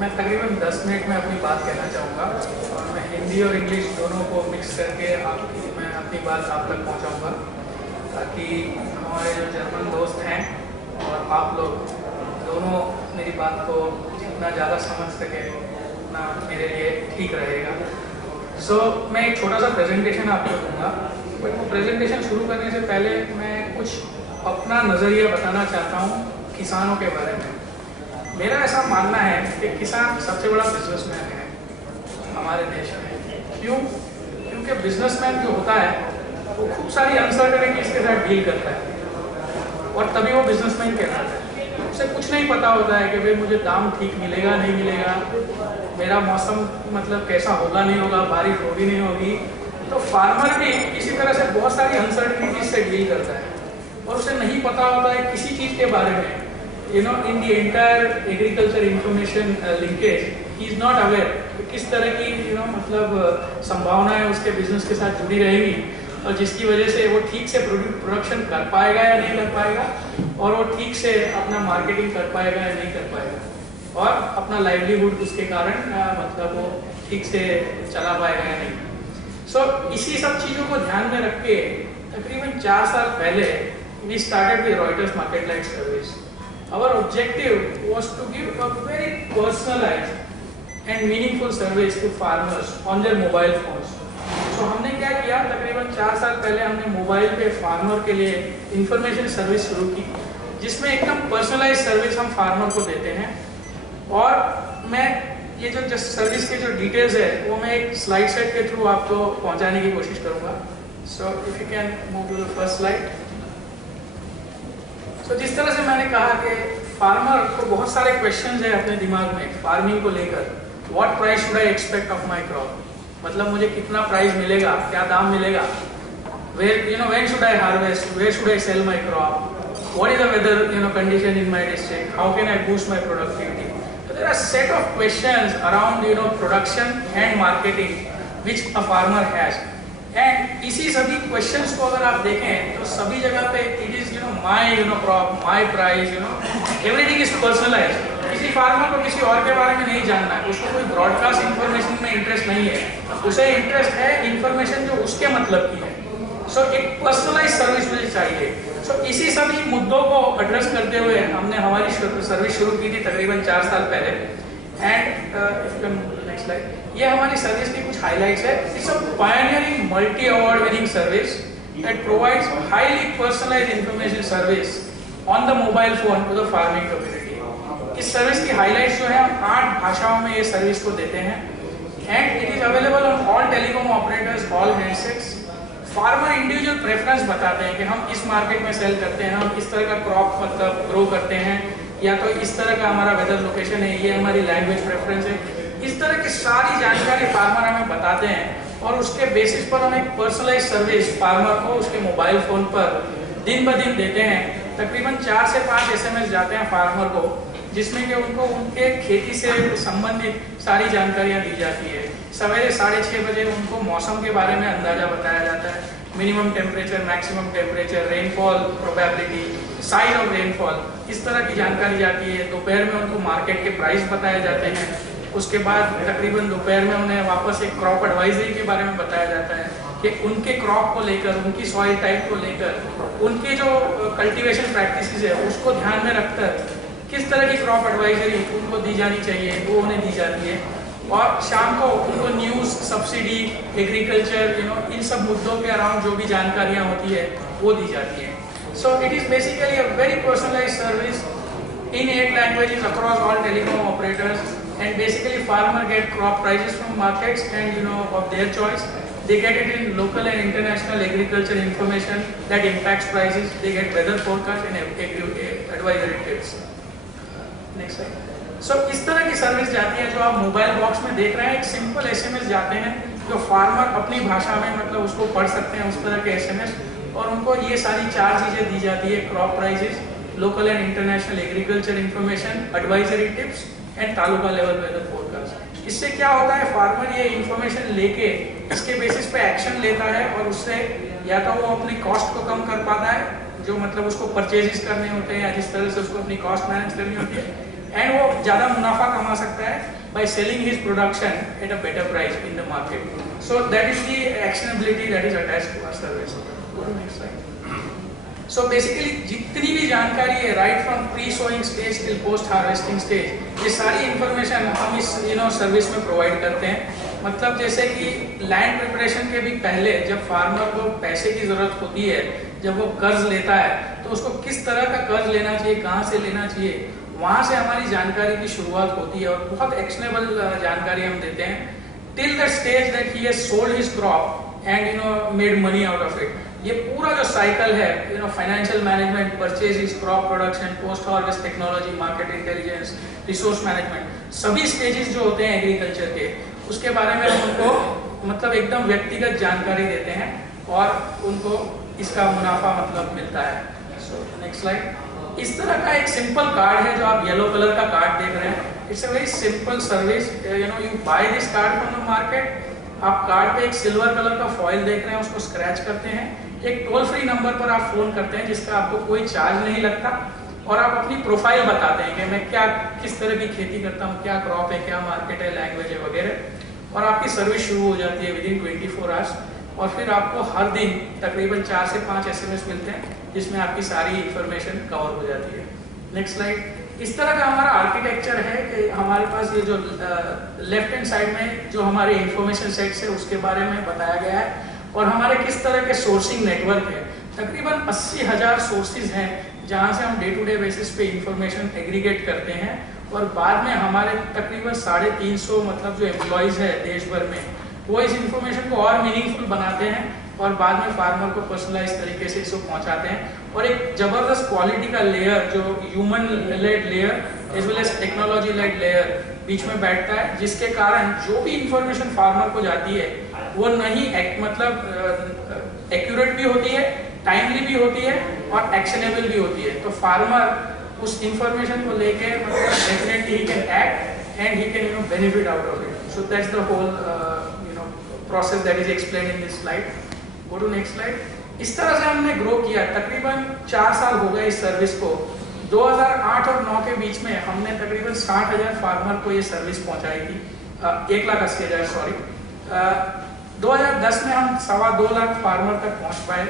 मैं तकरीबन 10 मिनट में अपनी बात कहना चाहूँगा और मैं हिंदी और इंग्लिश दोनों को मिक्स करके मैं अपनी बात आप तक पहुँचाऊँगा ताकि हमारे जो जर्मन दोस्त हैं और आप लोग दोनों मेरी बात को जितना ज़्यादा समझ सके उतना मेरे लिए ठीक रहेगा। मैं एक छोटा सा प्रेजेंटेशन आपको दूँगा, बट वो प्रेजेंटेशन शुरू करने से पहले मैं कुछ अपना नज़रिया बताना चाहता हूँ किसानों के बारे में। मेरा ऐसा मानना है कि किसान सबसे बड़ा बिजनेसमैन है हमारे देश में। क्यों? क्योंकि बिजनेसमैन जो होता है वो खूब सारी अनसर्टेनिटीज के साथ डील करता है और तभी वो बिजनेसमैन कहलाता है। उसे कुछ नहीं पता होता है कि भाई मुझे दाम ठीक मिलेगा नहीं मिलेगा, मेरा मौसम मतलब कैसा होगा नहीं होगा, बारिश होगी नहीं होगी। तो फार्मर भी इसी तरह से बहुत सारी अनसर्टेनिटीज से डील करता है और उसे नहीं पता होता है किसी चीज़ के बारे में। in the entire agriculture information linkage he is not aware किस तरह की मतलब संभावनाएं उसके बिजनेस के साथ जुड़ी रहेगी और जिसकी वजह से वो ठीक से प्रोडक्शन कर पाएगा या नहीं कर पाएगा और वो ठीक से अपना मार्केटिंग कर पाएगा या नहीं कर पाएगा और अपना लाइवलीहुड उसके कारण मतलब वो ठीक से चला पाएगा या नहीं। इसी सब चीज़ों को ध्यान में रख के तकरीबन 4 साल पहले we started with Reuters Market Light Service. Our objective was to give a very personalized and meaningful service to farmers on their mobile phones. हमने क्या किया, तकरीबन 4 साल पहले हमने मोबाइल पे फार्मर के लिए इंफॉर्मेशन सर्विस शुरू की जिसमें एकदम पर्सनलाइज सर्विस हम फार्मर को देते हैं। और मैं ये जो सर्विस के जो डिटेल्स है वो मैं एक स्लाइड सेट के थ्रू आपको पहुंचाने की कोशिश करूंगा। If you can move to the first slide. जिस तरह से मैंने कहा कि फार्मर को बहुत सारे क्वेश्चंस है अपने दिमाग में फार्मिंग को लेकर। What price should I expect of my crop, मतलब मुझे कितना प्राइस मिलेगा, क्या दाम मिलेगा, when should I harvest, where should I sell my crop, what is the weather condition in my district, how can I boost my productivity. There are set of questions around production and marketing which a farmer has. And इसी सभी questions को अगर आप देखें तो सभी जगह पे it is my crop, my price, everything is personalised. किसी फार्मर को किसी और के बारे में नहीं जानना है, उसको कोई ब्रॉडकास्ट इंफॉर्मेशन में इंटरेस्ट नहीं है, उसे इंटरेस्ट है इंफॉर्मेशन जो उसके मतलब की है। एक पर्सनलाइज सर्विस मुझे चाहिए। इसी सभी मुद्दों को एड्रेस करते हुए हमने हमारी सर्विस शुरू की थी तकरीबन 4 साल पहले। एंड नेक्स्ट स्लाइड, ये हमारी सर्विस की कुछ हाइलाइट्स है। It's a pioneering multi award winning service that provides highly personalized information service on the mobile phone to the farming community. इस सर्विस की हाइलाइट्स जो है हम 8 भाषाओं में ये सर्विस को देते हैं and it is available on all telecom operators, all handsets. Farmer individual preference बताते हैं कि हम इस मार्केट में सेल करते हैं, हम इस तरह का क्रॉप मतलब ग्रो करते हैं, या तो इस तरह का हमारा वेदर लोकेशन है, ये हमारी लैंग्वेज प्रेफरेंस है। इस तरह की सारी जानकारी फार्मर हमें बताते हैं और उसके बेसिस पर हम एक पर्सनलाइज सर्विस फार्मर को उसके मोबाइल फोन पर दिन ब दिन देते हैं। तकरीबन 4 से 5 SMS जाते हैं फार्मर को जिसमें कि उनको उनके खेती से संबंधित सारी जानकारियां दी जाती है। सवेरे 6:30 बजे उनको मौसम के बारे में अंदाजा बताया जाता है, minimum temperature, maximum temperature, rainfall probability, size of rainfall, इस तरह की जानकारी जाती है। दोपहर में उनको मार्केट के प्राइस बताए जाते हैं। उसके बाद तकरीबन दोपहर में उन्हें वापस एक क्रॉप एडवाइजरी के बारे में बताया जाता है कि उनके क्रॉप को लेकर, उनकी सॉइल टाइप को लेकर, उनके जो कल्टीवेशन प्रैक्टिसेस है उसको ध्यान में रखकर किस तरह की क्रॉप एडवाइजरी उनको दी जानी चाहिए वो उन्हें दी जाती है। और शाम को उनको न्यूज़, सब्सिडी, एग्रीकल्चर, इन सब मुद्दों के अराउंड जो भी जानकारियाँ होती है वो दी जाती है। It is basically a very personalised service in 8 languages across all telecom operators, and basically farmer get crop prices from markets and of their choice. They get it in local and international agriculture information that impacts prices. They get weather forecast and advisory tips. Next slide. इस तरह की service जाती है जो आप mobile box में देख रहे हैं। एक सिंपल SMS जाते हैं जो फार्मर अपनी भाषा में मतलब उसको पढ़ सकते हैं, उस तरह के SMS, और उनको ये सारी 4 चीजें दी जाती है, crop prices, local and international agriculture information, advisory tips and taluka level weather forecast. इससे क्या होता है, फार्मर ये इंफॉर्मेशन लेके इसके बेसिस पे एक्शन लेता है और उससे या तो वो अपनी कॉस्ट को कम कर पाता है, जो मतलब उसको परचेजेस करने होते हैं या जिस तरह से उसको अपनी कॉस्ट मैनेज करनी होती है, एंड वो ज़्यादा मुनाफा कमा सकता है by selling his production at a better price in the market. So that is the actionability that is attached to our service. Go to next slide. So basically जितनी भी जानकारी है right from pre-sowing stage till post-harvesting stage, ये सारी information हम इस service में provide करते हैं. मतलब जैसे कि लैंड प्रिपरेशन के भी पहले जब फार्मर को पैसे की जरूरत होती है, जब वो कर्ज लेता है तो उसको किस तरह का कर्ज लेना चाहिए, कहाँ से लेना चाहिए, वहाँ से हमारी जानकारी की शुरुआत होती है और बहुत एक्शनेबल जानकारी हम देते हैं till the stage that he has sold his crop and made money out of it. ये पूरा जो साइकिल है financial management, purchase his crop production, post harvest technology, market intelligence, resource management, सभी स्टेजेस जो होते हैं एग्रीकल्चर के, उसके बारे में हम उनको मतलब एकदम व्यक्तिगत जानकारी देते हैं और उनको इसका मुनाफा मतलब मिलता है. So next slide. इस तरह का एक सिंपल कार्ड है जो आप येलो कलर का कार्ड देख रहे हैं. It's a very simple service. You buy this card from the market. आप कार्ड पे एक सिल्वर कलर का फॉइल देख रहे हैं, उसको स्क्रैच करते हैं, एक टोल फ्री नंबर पर आप फोन करते हैं जिसका आपको कोई चार्ज नहीं लगता और आप अपनी प्रोफाइल बताते हैं कि मैं क्या किस तरह की खेती करता हूँ, क्या क्रॉप है, क्या मार्केट है, लैंग्वेज है वगैरह, और आपकी सर्विस शुरू हो जाती है विदिन 24 आवर्स. और फिर आपको हर दिन तकरीबन 4 से 5 SMS मिलते हैं जिसमें आपकी सारी इंफॉर्मेशन कवर हो जाती है. Next slide. इस तरह का हमारा आर्किटेक्चर है कि हमारे पास ये जो लेफ्ट हैंड साइड में जो हमारे इंफॉर्मेशन सेट्स है उसके बारे में बताया गया है और हमारे किस तरह के सोर्सिंग नेटवर्क है. तकरीबन 80,000 सोर्सेज हैं जहाँ से हम डे टू डे बेसिस पे इंफॉर्मेशन एग्रीगेट करते हैं और बाद में हमारे तकरीबन 350 मतलब जो एम्प्लॉयज है देश भर में वो इस इंफॉर्मेशन को और मीनिंगफुल बनाते हैं और बाद में फार्मर को पर्सनलाइज तरीके से इसको पहुंचाते हैं. और एक जबरदस्त क्वालिटी का लेयर जो human led layer as well as technology led layer बीच में बैठता है, जिसके कारण जो भी इंफॉर्मेशन फार्मर को जाती है वो नहीं मतलब एक्यूरेट भी होती है, टाइमली भी होती है और एक्शनेबल भी होती है. तो फार्मर उस इंफॉर्मेशन को लेके मतलब definitely he can act and he can benefit out of it. So that's the whole process that is explained in this slide. Go to next slide. इस तरह से हमने ग्रो किया. तकरीबन 4 साल हो गए इस सर्विस को. 2008 और 9 के बीच में हमने तकरीबन 60,000 फार्मर को ये सर्विस पहुंचाई थी. 1,80,000 सॉरी. 2010 में हम 2.25 लाख फार्मर तक पहुंच पाए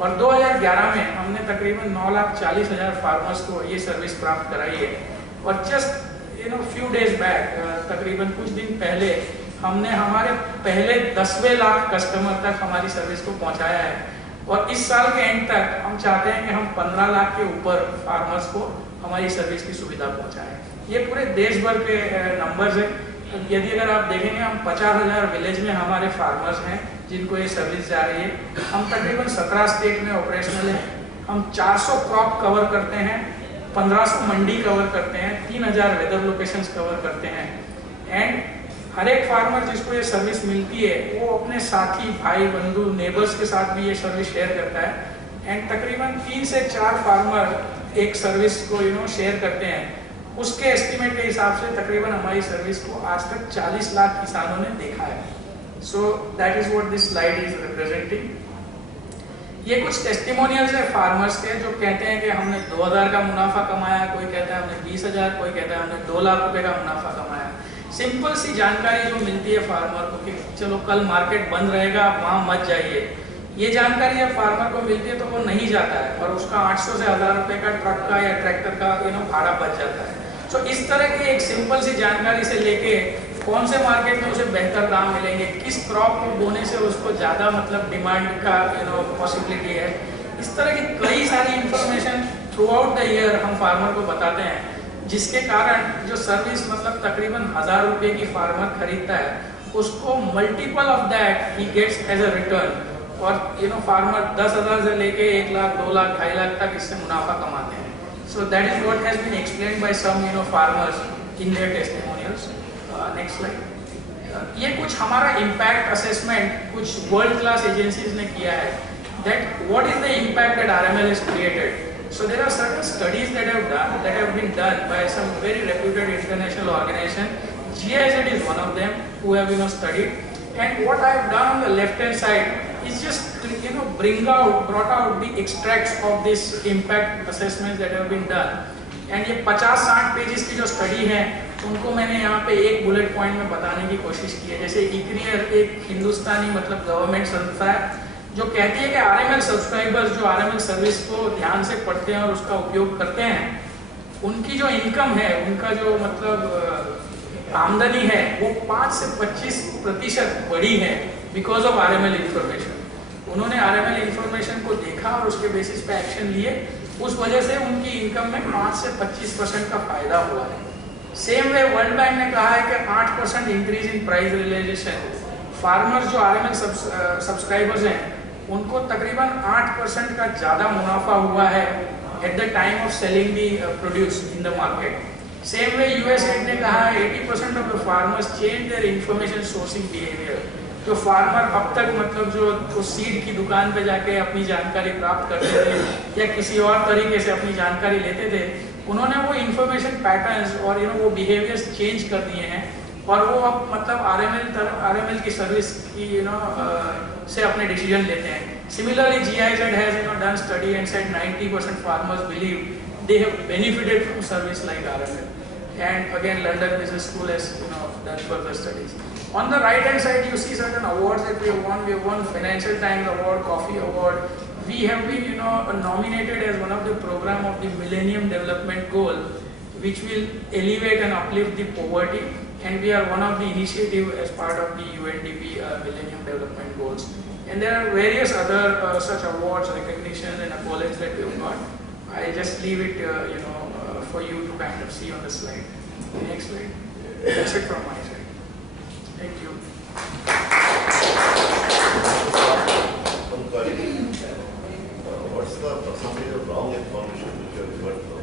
और 2011 में हमने तकरीबन 9,40,000 फार्मर्स को ये सर्विस प्राप्त कराई है. और जस्ट फ्यू डेज बैक तकरीबन कुछ दिन पहले हमने हमारे पहले 10वें लाख कस्टमर तक हमारी सर्विस को पहुंचाया है और इस साल के एंड तक हम चाहते हैं कि हम 15 लाख के ऊपर फार्मर्स को हमारी सर्विस की सुविधा पहुंचाएं. ये पूरे देश भर के नंबर्स हैं. यदि अगर आप देखेंगे हम 50,000 विलेज में हमारे फार्मर्स हैं जिनको ये सर्विस जा रही है. हम तकरीबन 17 स्टेट में ऑपरेशनल हैं. हम 400 क्रॉप कवर करते हैं, 1500 मंडी कवर करते हैं, 3,000 वेदर लोकेशंस कवर करते हैं. एंड हर एक फार्मर जिसको ये सर्विस मिलती है वो अपने साथी, भाई, बंधु, नेबर्स के साथ भी ये सर्विस शेयर करता है. एंड तकरीबन 3 से 4 फार्मर एक सर्विस को शेयर करते हैं. उसके एस्टिमेट के हिसाब से तकरीबन हमारी सर्विस को आज तक 40 लाख किसानों ने देखा है. सो that is what this slide is representing. ये कुछ टेस्टिमोनियल्स है फार्मर्स के जो कहते हैं कि हमने 2,000 का मुनाफा कमाया, कोई कहता है हमने 20,000, कोई कहता है हमने 2 लाख रुपए का मुनाफा कमाया. सिंपल सी जानकारी जो मिलती है फार्मर को कि चलो कल मार्केट बंद रहेगा, आप वहाँ मत जाइए. ये जानकारी जब फार्मर को मिलती है तो वो नहीं जाता है और उसका 800 से 1,000 रुपए का ट्रक का या ट्रैक्टर का भाड़ा बच जाता है. सो इस तरह की एक सिंपल सी जानकारी से लेके कौन से मार्केट में उसे बेहतर दाम मिलेंगे, किस क्रॉप को बोने से उसको ज़्यादा मतलब डिमांड का पॉसिबिलिटी है, इस तरह की कई सारी information through out the year हम फार्मर को बताते हैं, जिसके कारण जो सर्विस मतलब तकरीबन 1,000 रुपये की फार्मर खरीदता है उसको multiple of that he gets as a return. और फार्मर 10,000 से लेके 1 लाख, 2 लाख, 2.5 लाख तक इससे मुनाफा कमाते हैं. So that is what has been explained by some farmers in their testimonials. Next slide. ये कुछ हमारा इम्पैक्ट असेसमेंट कुछ वर्ल्ड क्लास एजेंसीज ने किया है. That what is the impact that RML has created. So there are certain studies that have been done by some very reputed international organization. GIZ is one of them who have studied. And what I have done on the left hand side is just brought out the extracts of this impact assessments that have been done. And ये 50-60 pages की जो study है उनको मैंने यहाँ पे एक bullet point में बताने की कोशिश की है। जैसे इक्रियर एक हिंदुस्तानी मतलब गवर्नमेंट संस्था है जो कहती है कि आरएमएल सब्सक्राइबर्स जो आरएमएल सर्विस को ध्यान से पढ़ते हैं और उसका उपयोग करते हैं, उनकी जो इनकम है, उनका जो मतलब आमदनी है वो 5 से 25% बढ़ी है बिकॉज ऑफ आरएमएल इंफॉर्मेशन। उन्होंने आरएमएल इंफॉर्मेशन को देखा और उसके बेसिस पे एक्शन लिए, उस वजह से उनकी इनकम में 5 से 25% का फायदा हुआ है। सेम वे वर्ल्ड बैंक ने कहा है कि 8% increase in price realisation, farmers जो आरएमएल सब्सक्राइबर्स हैं उनको तकरीबन 8% का ज़्यादा मुनाफा हुआ है at the time of selling the produce in the market. Same way USAID ने कहा है 80% of the farmers change their information sourcing behaviour. जो फार्मर अब तक मतलब जो सीड की दुकान पे जाके अपनी जानकारी प्राप्त करते थे या किसी और तरीके से अपनी जानकारी लेते थे, उन्होंने वो इंफॉर्मेशन पैटर्न्स और वो बिहेवियर्स चेंज कर दिए हैं और वो अब मतलब आरएमएल की सर्विस की से अपने डिसीजन लेते हैं। Similarly, GIZ has done study and said 90% farmers believe they have benefited from service like RML. And again, London Business School has done further studies. On the right hand side, you see certain awards that we have won. We have won Financial Times Award, Coffee Award. We have been nominated as one of the program of the Millennium Development Goal, which will elevate and uplift the poverty. And we are one of the initiative as part of the UNDP Millennium Development Goals. And there are various other such awards, recognitions and accolades that we have got. I just leave it for you to kind of see on the slide. Next slide. That's it from my side. Thank you. What's the percentage of wrong information which you have got from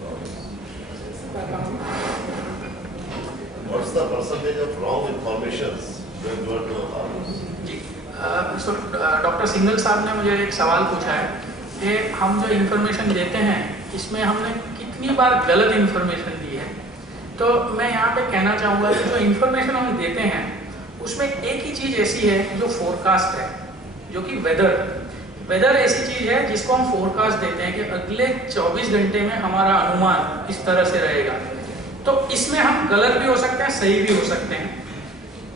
What's the percentage of wrong informations you have got to farmers? So doctor single साहब ने मुझे एक सवाल पूछा है कि हम जो इन्फॉर्मेशन देते हैं इसमें हमने कितनी बार गलत इन्फॉर्मेशन दी है। तो मैं यहाँ पे कहना चाहूँगा कि जो इन्फॉर्मेशन हम देते हैं उसमें एक ही चीज़ ऐसी है जो फोरकास्ट है, जो कि वेदर ऐसी चीज़ है जिसको हम फोरकास्ट देते हैं कि अगले 24 घंटे में हमारा अनुमान इस तरह से रहेगा। तो इसमें हम गलत भी हो सकते हैं, सही भी हो सकते हैं,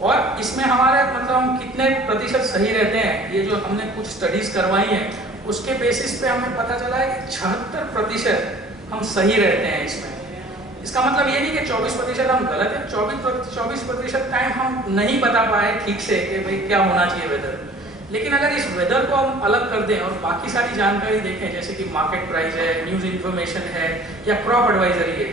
और इसमें हमारे मतलब हम कितने प्रतिशत सही रहते हैं, ये जो हमने कुछ स्टडीज करवाई हैं उसके बेसिस पे हमें पता चला है कि 76% हम सही रहते हैं इसमें। इसका मतलब ये नहीं कि 24% हम गलत है, 24% टाइम हम नहीं बता पाए ठीक से कि भाई क्या होना चाहिए वेदर। लेकिन अगर इस वेदर को हम अलग कर दें और बाकी सारी जानकारी देखें, जैसे कि मार्केट प्राइस है, न्यूज इन्फॉर्मेशन है या क्रॉप एडवाइजरी है,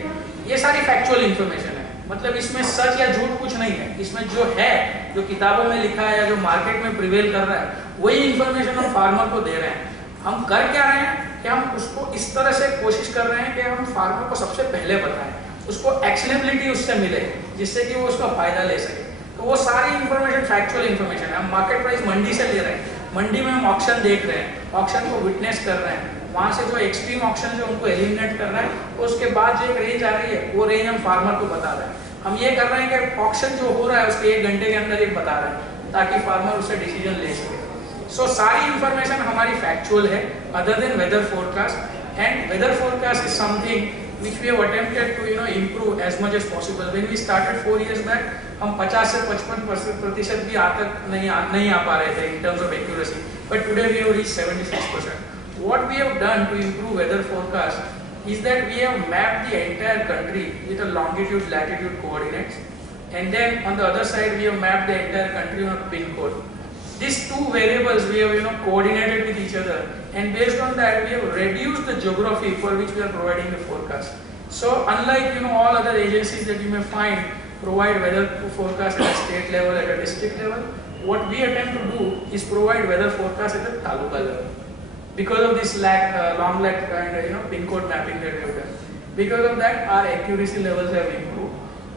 ये सारी फैक्चुअल इन्फॉर्मेशन है। मतलब इसमें सच या झूठ कुछ नहीं है, इसमें जो है, जो किताबों में लिखा है या जो मार्केट में प्रिवेल कर रहा है, वही इन्फॉर्मेशन हम फार्मर को दे रहे हैं। हम कर क्या रहे हैं कि हम उसको इस तरह से कोशिश कर रहे हैं कि हम फार्मर को सबसे पहले बताएं, उसको एक्शनेबिलिटी उससे मिले जिससे कि वो उसका फायदा ले सके। तो वो सारी इन्फॉर्मेशन फैक्चुअल इन्फॉर्मेशन है। हम मार्केट प्राइस मंडी से ले रहे हैं, मंडी में हम ऑक्शन देख रहे हैं, ऑक्शन को विटनेस कर रहे हैं, वहाँ से जो एक्सट्रीम ऑक्शन जो उनको एलिमिनेट करना है, उसके बाद जो एक रेंज आ रही है वो रेंज हम फार्मर को बता रहे हैं। हम ये कर रहे हैं कि ऑक्शन जो हो रहा है उसके 1 घंटे के अंदर एक बता रहे हैं ताकि फार्मर उससे डिसीजन ले सके। सो सारी इंफॉर्मेशन हमारी फैक्चुअल है other than weather forecast, and weather forecast is something which we have attempted to improve as much as possible. When we started 4 years back, हम 50 से 55% भी नहीं आ पा रहे थे in terms of accuracy, but today we have reached 76%. What we have done to improve weather forecast is that we have mapped the entire country with a longitude latitude coordinates, and then on the other side we have mapped the entire country on a pin code. These two variables we have coordinated with each other, and based on that we have reduced the geography for which we are providing the forecast. So unlike all other agencies that you may find provide weather forecast at a state level, at a district level, what we attempt to do is provide weather forecast at the taluka level. Because of this long lag and pin code mapping that we have done, because of that our accuracy levels have improved.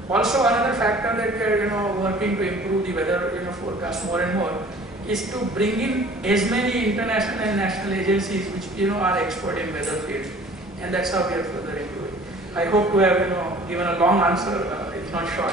Also another factor that we are working to improve the weather forecast more and more is to bring in as many international and national agencies which are expert in weather field, and that's how we are further improving. I hope to have given a long answer, if not short.